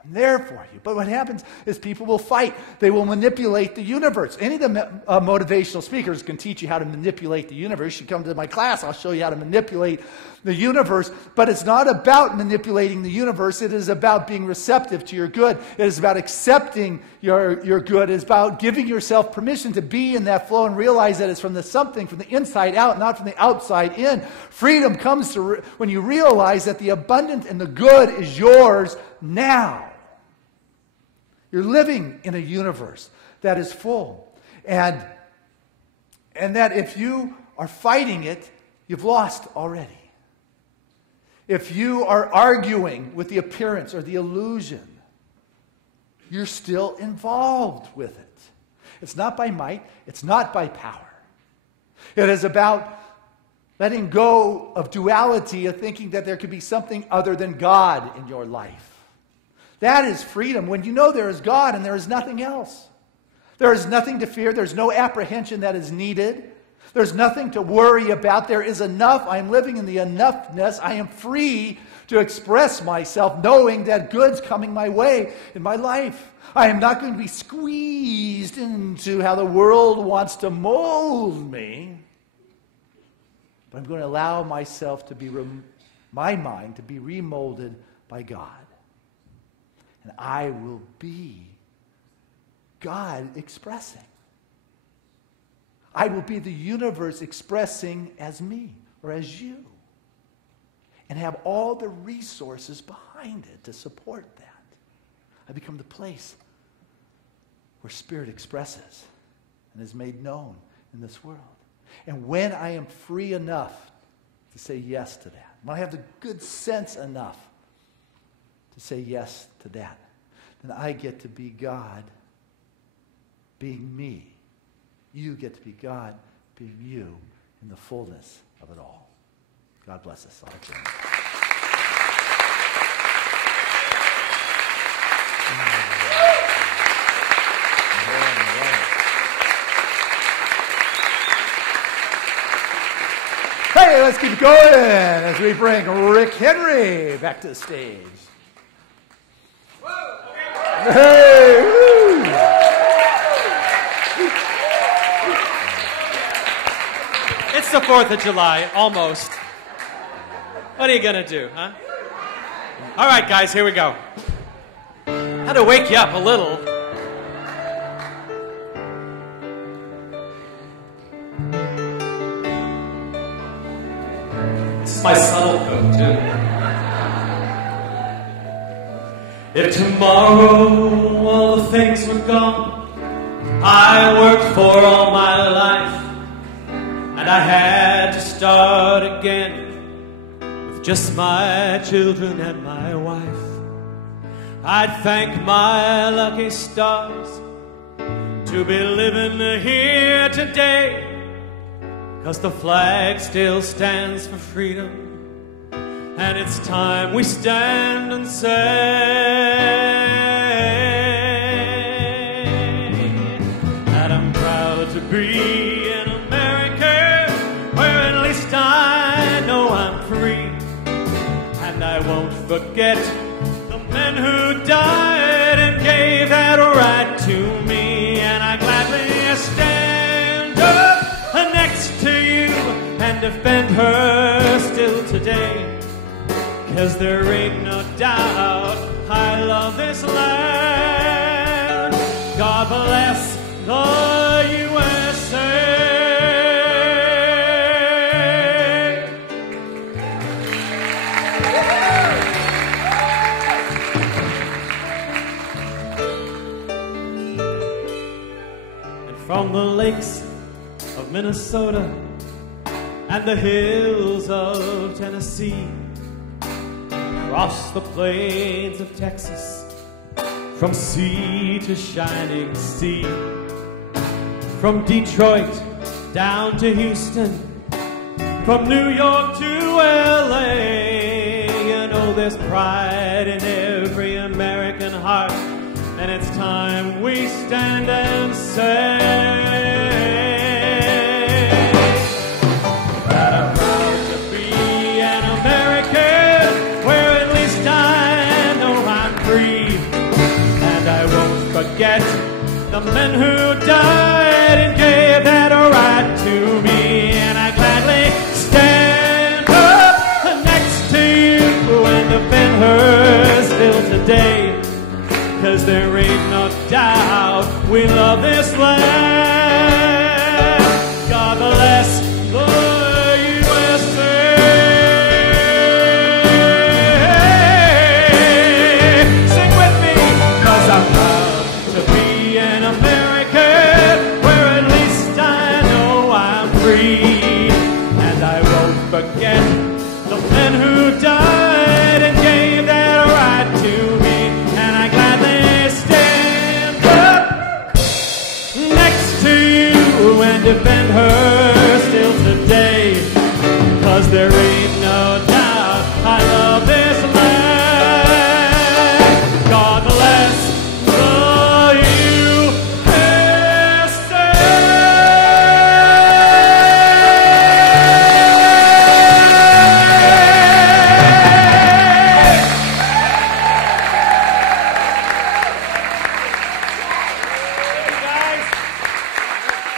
I'm there for you. But what happens is people will fight. They will manipulate the universe. Any of the motivational speakers can teach you how to manipulate the universe. You should come to my class. I'll show you how to manipulate the universe. But it's not about manipulating the universe. It is about being receptive to your good. It is about accepting your good. It is about giving yourself permission to be in that flow and realize that it's from the inside out, not from the outside in. Freedom comes to when you realize that the abundant and the good is yours now. You're living in a universe that is full. And that if you are fighting it, you've lost already. If you are arguing with the appearance or the illusion, you're still involved with it. It's not by might. It's not by power. It is about letting go of duality, of thinking that there could be something other than God in your life. That is freedom, when you know there is God and there is nothing else. There is nothing to fear. There's no apprehension that is needed. There's nothing to worry about. There is enough. I am living in the enoughness. I am free to express myself, knowing that good's coming my way in my life. I am not going to be squeezed into how the world wants to mold me. But I'm going to allow myself to be, my mind to be remolded by God. And I will be God expressing. I will be the universe expressing as me or as you. And have all the resources behind it to support that. I become the place where Spirit expresses and is made known in this world. And when I am free enough to say yes to that, when I have the good sense enough to say yes to that, then I get to be God being me. You get to be God being you in the fullness of it all. God bless us all. Hey, let's keep going as we bring Rick Henry back to the stage. Hey, woo. It's the 4th of July, almost. What are you going to do, huh? All right, guys, here we go. Had to wake you up a little. This is my subtle code, too. If tomorrow all the things were gone I worked for all my life, and I had to start again with just my children and my wife, I'd thank my lucky stars to be living here today, 'cause the flag still stands for freedom, and it's time we stand and say that I'm proud to be an American, where at least I know I'm free, and I won't forget the men who died and gave that right to me, and I gladly stand up next to you and defend her still today, 'cause there ain't no doubt I love this land. God bless the USA. And from the lakes of Minnesota and the hills of Tennessee, across the plains of Texas, from sea to shining sea, from Detroit down to Houston, from New York to LA, you know there's pride in every American heart, and it's time we stand and say that I'm proud to be an American, where at least I know I'm free, and I won't forget the men who died and gave that right to me, and I gladly stand up next to you and defend her still today, 'cause there ain't no doubt we love this land. God bless the USA. Sing with me, 'cause I'm proud to be an American, where at least I know I'm free, and I won't forget the men who died and gave that right to me, and I gladly stand up next to you and defend her still today, 'cause there ain't no doubt I love this land. God bless the USA.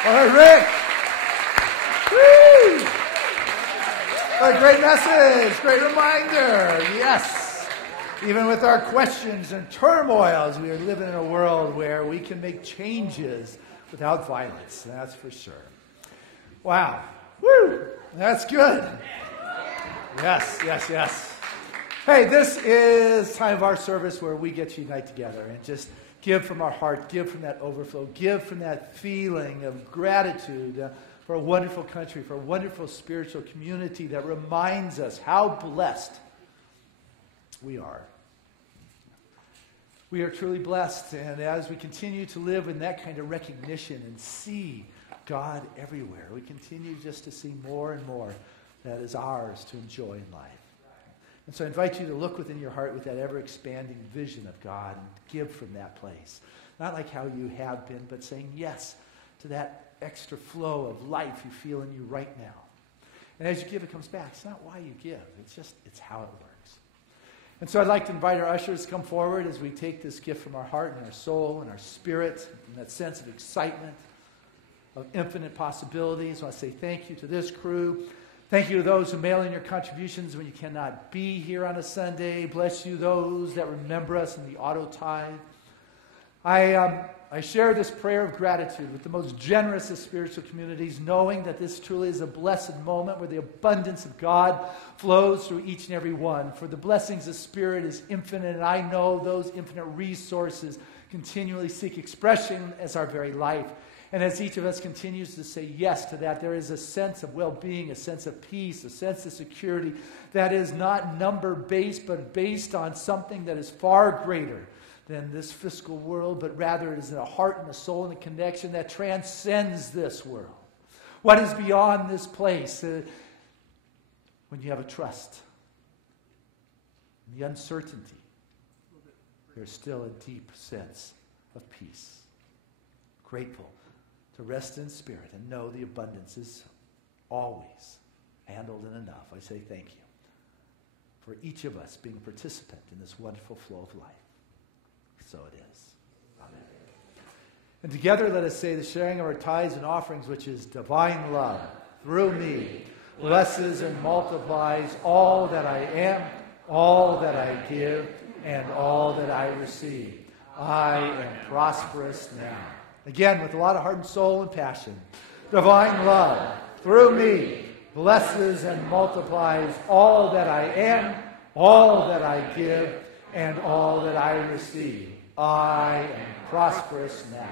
All right, Rick. Woo! What a great message, great reminder. Yes. Even with our questions and turmoils, we are living in a world where we can make changes without violence. That's for sure. Wow. Woo! That's good. Yes, yes, yes. Hey, this is time of our service where we get to unite together and just give from our heart, give from that overflow, give from that feeling of gratitude for a wonderful country, for a wonderful spiritual community that reminds us how blessed we are. We are truly blessed, and as we continue to live in that kind of recognition and see God everywhere, we continue just to see more and more that is ours to enjoy in life. And so I invite you to look within your heart with that ever-expanding vision of God and give from that place. Not like how you have been, but saying yes to that extra flow of life you feel in you right now. And as you give, it comes back. It's not why you give. It's how it works. And so I'd like to invite our ushers to come forward as we take this gift from our heart and our soul and our spirit and that sense of excitement, of infinite possibilities. I want to say thank you to this crew. Thank you to those who mail in your contributions when you cannot be here on a Sunday. Bless you those that remember us in the auto tithe. I share this prayer of gratitude with the most generous of spiritual communities, knowing that this truly is a blessed moment where the abundance of God flows through each and every one. For the blessings of Spirit is infinite, and I know those infinite resources continually seek expression as our very life. And as each of us continues to say yes to that, there is a sense of well-being, a sense of peace, a sense of security that is not number-based, but based on something that is far greater than this physical world, but rather it is a heart and a soul and a connection that transcends this world. What is beyond this place? When you have a trust, the uncertainty, there's still a deep sense of peace. Grateful to rest in spirit and know the abundance is always handled in enough. I say thank you for each of us being a participant in this wonderful flow of life. So it is. Amen. And together let us say the sharing of our tithes and offerings, which is divine love, through me, blesses and multiplies all that I am, all that I give, and all that I receive. I am prosperous now. Again, with a lot of heart and soul and passion. Divine love, through me, blesses and multiplies all that I am, all that I give, and all that I receive. I am prosperous now.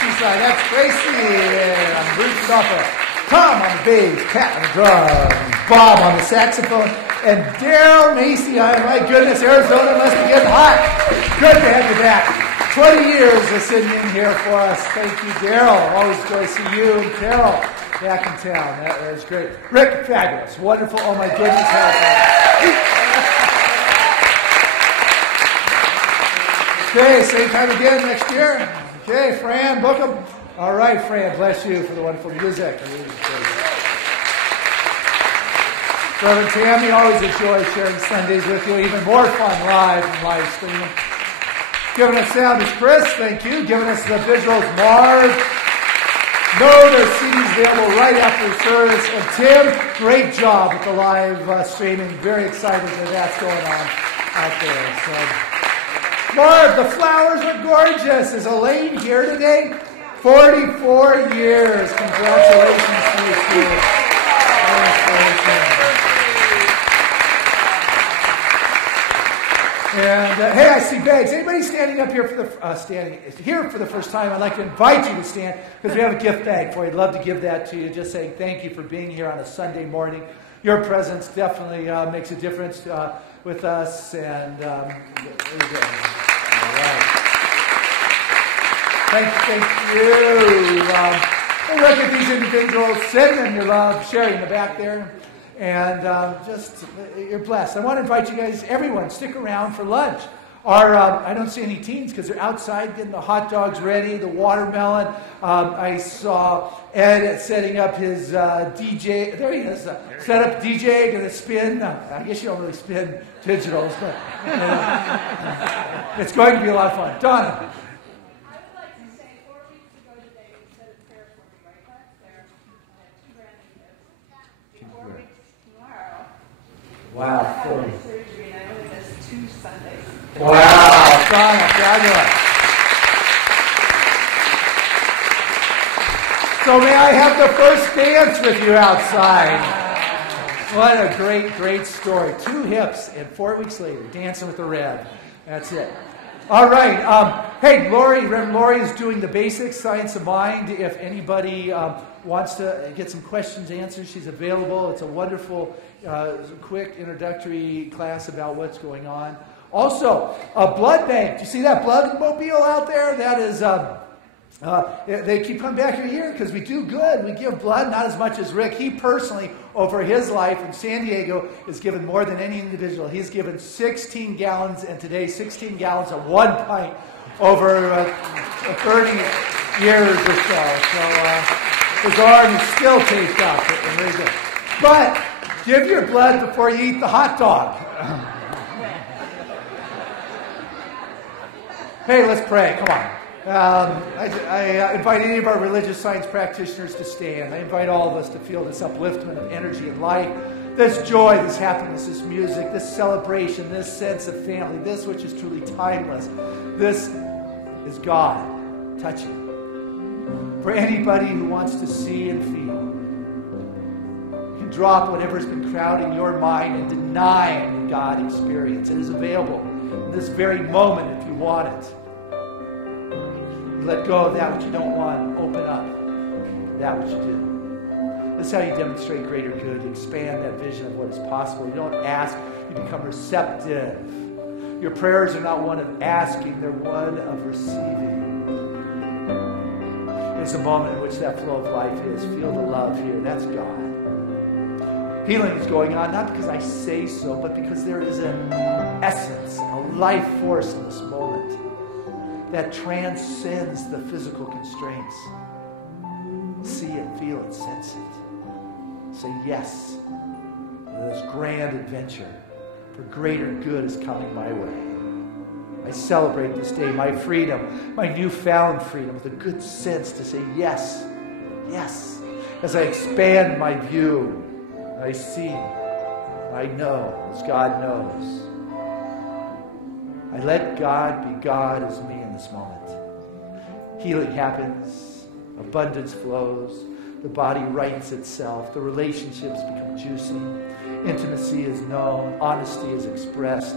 Seaside, that's Tracy on the Bruce Stuffer, Tom on the bass, Pat on the drums, Bob on the saxophone, and Daryl Macy. My goodness, Arizona must be getting hot. Good to have you back. 20 years of sitting in here for us. Thank you, Daryl. Always good to see you and Carol back in town. That was great. Rick, fabulous. Wonderful. Oh, my goodness. Okay, same time again next year. Okay, Fran, book 'em. All right, Fran, bless you for the wonderful music. Reverend Tammy, always a joy sharing Sundays with you. Even more fun live and live streaming. Giving us sound is Chris, thank you. Giving us the visuals, Mars. No, there's CDs available right after the service. And Tim, great job with the live streaming. Very excited that that's going on out there. So, Marv, the flowers are gorgeous. Is Elaine here today? 44 years. Congratulations to you, Steve. And hey, I see bags. Anybody standing up here for the first time? I'd like to invite you to stand because we have a gift bag for you. I'd love to give that to you. Just saying thank you for being here on a Sunday morning. Your presence definitely makes a difference with us. And there you go. All right. Thank you. Look at these individuals sending your love, sharing in the back there. And you're blessed. I want to invite you guys, everyone, stick around for lunch. I don't see any teens because they're outside getting the hot dogs ready, the watermelon. I saw Ed setting up his DJ. There he is. Set up DJ, going to spin. I guess you don't really spin digitals, but it's going to be a lot of fun. Donna. Wow. Surgery, and I only missed 2 Sundays. Wow, Donna, fabulous. So may I have the first dance with you outside? What a great story. 2 hips, and 4 weeks later, dancing with the Rev. That's it. All right. Hey, Reverend Lori is doing the basics, Science of Mind. If anybody wants to get some questions answered, she's available. It's a wonderful, quick introductory class about what's going on. Also, a blood bank. Do you see that blood mobile out there? That is, they keep coming back here because we do good. We give blood, not as much as Rick. He personally, over his life in San Diego, has given more than any individual. He's given 16 gallons, and today 16 gallons of 1 pint over 30 years or so. So his arm is still taped up. But give your blood before you eat the hot dog. Hey, let's pray. Come on. I invite any of our religious science practitioners to stand. I invite all of us to feel this upliftment of energy and light, this joy, this happiness, this music, this celebration, this sense of family, this which is truly timeless. This is God touching. For anybody who wants to see and feel, you can drop whatever's been crowding your mind and denying the God experience. It is available in this very moment if you want it. Let go of that which you don't want. Open up that which you do. This is how you demonstrate greater good. You expand that vision of what is possible. You don't ask, you become receptive. Your prayers are not one of asking, they're one of receiving. It's a moment in which that flow of life is. Feel the love here. That's God. Healing is going on, not because I say so, but because there is an essence, a life force in this moment that transcends the physical constraints. See it, feel it, sense it. Say yes to this grand adventure, for greater good is coming my way. I celebrate this day, my freedom, my newfound freedom, with a good sense to say yes, yes. As I expand my view, I see, I know, as God knows. I let God be God as me in this moment. Healing happens, abundance flows, the body rights itself, the relationships become juicy, intimacy is known, honesty is expressed,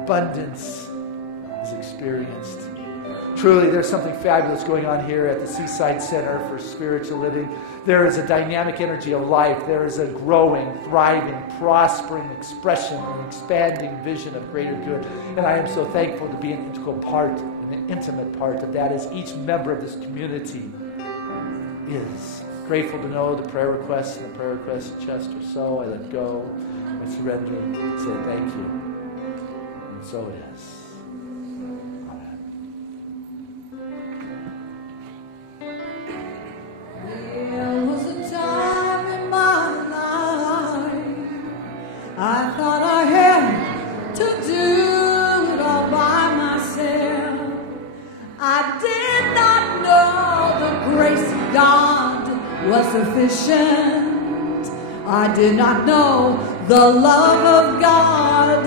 abundance is experienced. Truly, there's something fabulous going on here at the Seaside Center for Spiritual Living. There is a dynamic energy of life. There is a growing, thriving, prospering expression, an expanding vision of greater good. And I am so thankful to be an integral part, an intimate part of that, as each member of this community is. Grateful to know the prayer requests and the prayer requests chest or so. I let go, I surrender, and say thank you. And so it is. There was a time in my life I thought I had to do it all by myself. I did not know the grace of God was sufficient. I did not know the love of God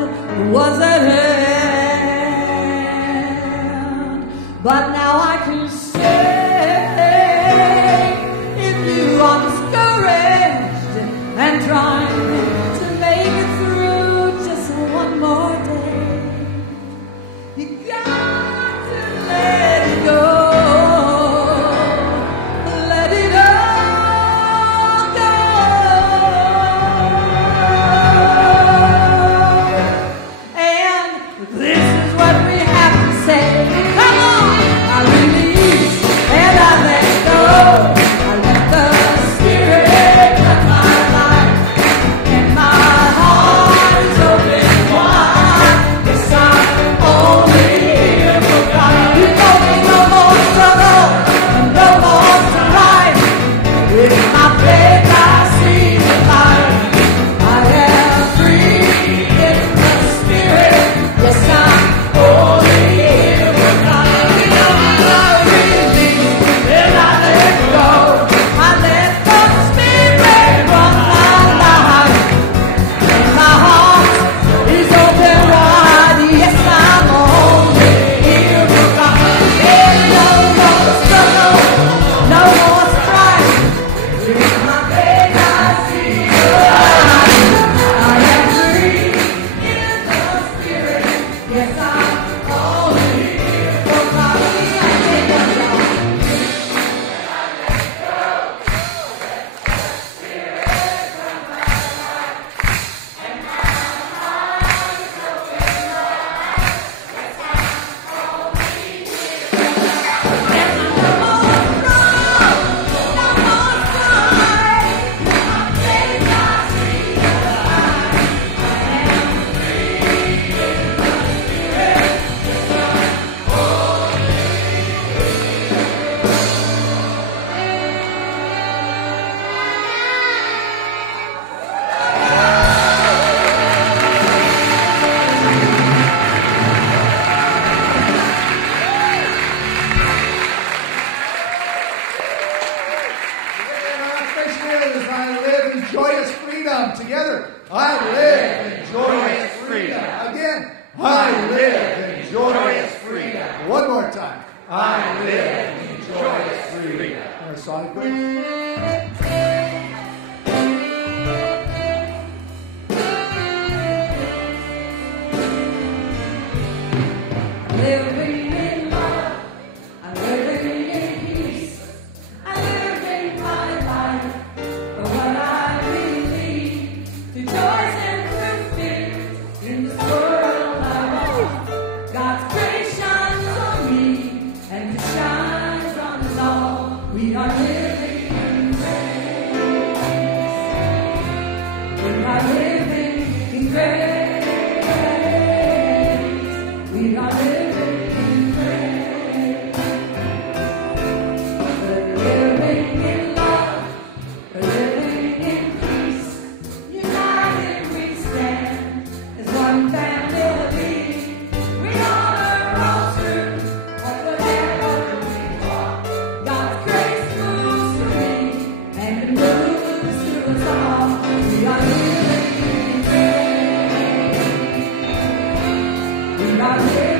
was at hand. But now I can say This is what we have to say. Come on! I release and I let go. I let the Spirit of my life, and my heart is open wide. Yes, I'm only here for God. You know there's no more struggle and no more strife. With my faith I see the light. I am free in the Spirit. Yes, I'm only here for God. You know I release and I let go. I let the Spirit run my life, and my heart is open wide. Yes, I'm only here for God. There's no more struggle, no more strife. With my faith I see the light. I am free in the Spirit. Yes, I'm only here for God. I take up y'all. I live in joyous freedom. Together, I live in joyous freedom. Again, I live in joyous freedom. One more time. I live in joyous freedom. Our song goes. Living in love, I'm living in peace. I'm living my life for what I believe. To joys and through fear in this world I walk. God's grace shines on me, and it shines on us all. We are living in grace. We are living in grace. We are living in grace. We're living in love. We're living in peace. United we stand as one family. We honor all truth of whatever we walk. God's grace moves through me and it moves through us all. We are living in grace. We are living